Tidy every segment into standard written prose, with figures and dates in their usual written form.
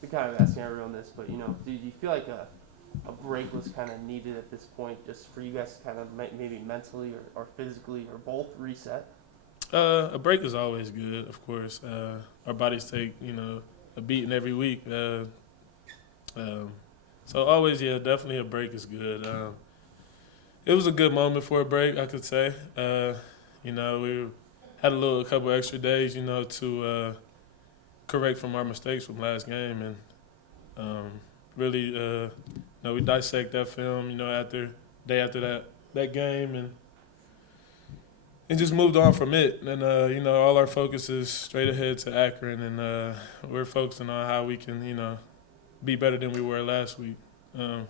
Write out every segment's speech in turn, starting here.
Been kind of asking everyone this, but do you feel like a break was kind of needed at this point, just for you guys to kind of maybe mentally or physically or both reset? A break is always good, of course. Our bodies take, a beating every week. Um, so always, yeah, definitely a break is good. It was a good moment for a break, I could say. We had a couple extra days, to correct from our mistakes from last game, and really, we dissect that film, after day after that game, and just moved on from it. And all our focus is straight ahead to Akron, and we're focusing on how we can, be better than we were last week. So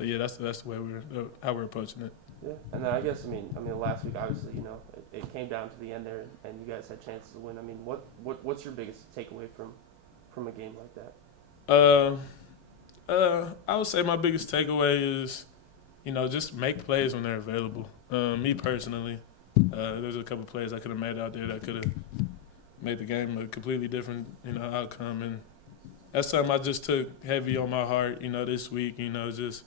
yeah, that's the way how we're approaching it. Yeah, and then I guess last week obviously it came down to the end there, and you guys had chances to win. I mean, what's your biggest takeaway from a game like that? Uh, I would say my biggest takeaway is, just make plays when they're available. Me personally, there's a couple plays I could have made out there that could have made the game a completely different, outcome, and that's something I just took heavy on my heart, this week. Just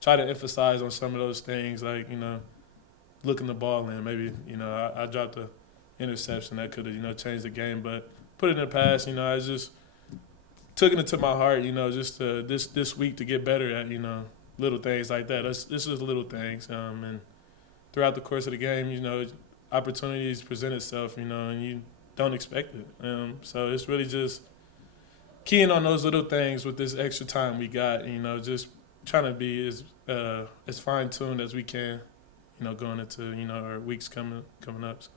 try to emphasize on some of those things, like looking the ball in. Maybe I dropped a interception that could have changed the game, but put it in the past. I just took it to my heart, just this week to get better at little things like that. This is little things, and throughout the course of the game, opportunities present itself, and you don't expect it. So it's really just keying on those little things with this extra time we got. Just trying to be as fine tuned as we can, going into our weeks coming up. So.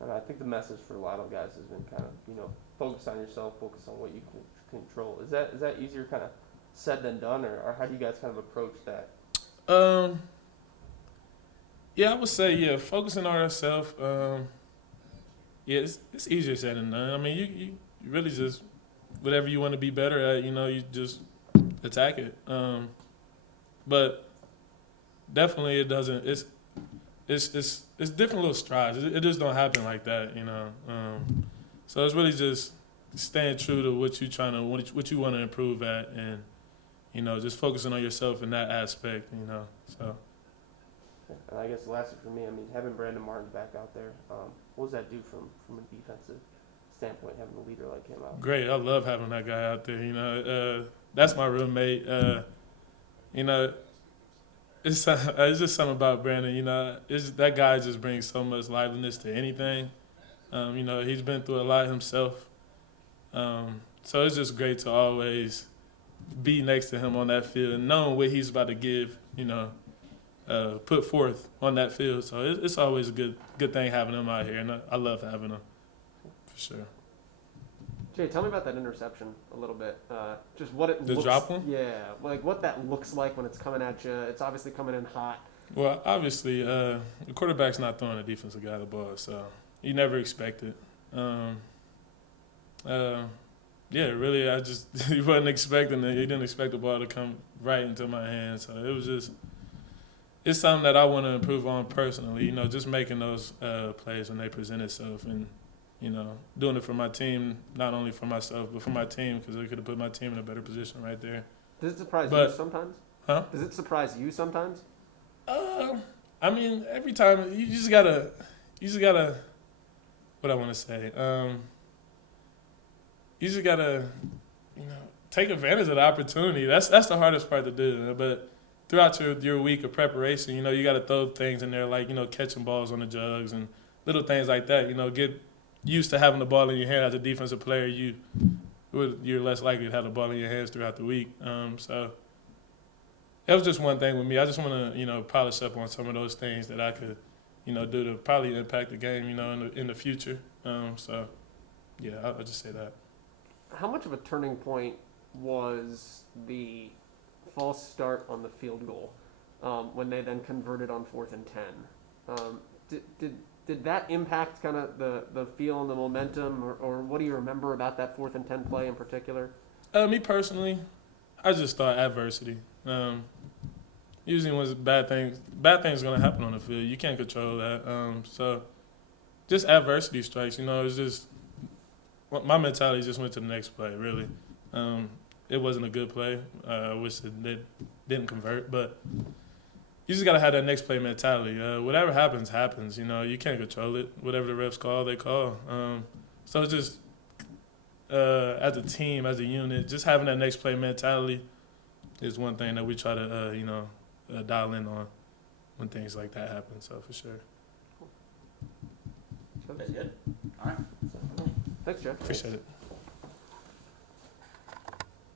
And I think the message for a lot of guys has been kind of focus on yourself, focus on what you can control. Is that easier kind of said than done, or how do you guys kind of approach that? Um, yeah, I would say focusing on ourselves. Yeah, it's easier said than done. I mean, you really just whatever you want to be better at, you just attack it. But definitely it doesn't. It's different little strides. It just don't happen like that. So it's really just staying true to what what you want to improve at, and just focusing on yourself in that aspect. So. And I guess lastly for me, having Brandon Martin back out there, what does that do from a defensive standpoint, having a leader like him out? Great, I love having that guy out there. That's my roommate. You know, it's just something about Brandon. That guy just brings so much liveliness to anything. He's been through a lot himself. So it's just great to always be next to him on that field and knowing what he's about to give. Put forth on that field. So it's always a good thing having him out here, and I love having him for sure. Jay, tell me about that interception a little bit. Just what it The looks. drop one? Yeah, like what that looks like when it's coming at you. It's obviously coming in hot. Well, obviously, the quarterback's not throwing a defensive guy the ball, so you never expect it. Yeah, really, I just you wasn't expecting it. You didn't expect the ball to come right into my hand, so it was just. It's something that I want to improve on personally. Just making those plays when they present itself, and doing it for my team, not only for myself but for my team, because it could have put my team in a better position right there. Does it surprise you sometimes? Huh? Does it surprise you sometimes? Every time you just gotta. What I want to say. You just gotta, take advantage of the opportunity. That's the hardest part to do, but. Throughout your week of preparation, you got to throw things in there like, catching balls on the jugs and little things like that. Get used to having the ball in your hand as a defensive player. You're less likely to have the ball in your hands throughout the week. So that was just one thing with me. I just want to, polish up on some of those things that I could, do to probably impact the game, in the future. So, yeah, I'll just say that. How much of a turning point was the false start on the field goal when they then converted on 4th and 10? Did that impact kind of the feel and the momentum, or what do you remember about that 4th and 10 play in particular? Me personally, I just thought adversity. Usually when bad things are going to happen on the field. You can't control that. So just adversity strikes. It's just my mentality just went to the next play, really. It wasn't a good play. I wish it didn't convert, but you just gotta have that next play mentality. Whatever happens, happens. You know, you can't control it. Whatever the refs call, they call. So it's just as a team, as a unit, just having that next play mentality is one thing that we try to dial in on when things like that happen. So for sure. That's good. All right. Thanks, Jeff. Appreciate it.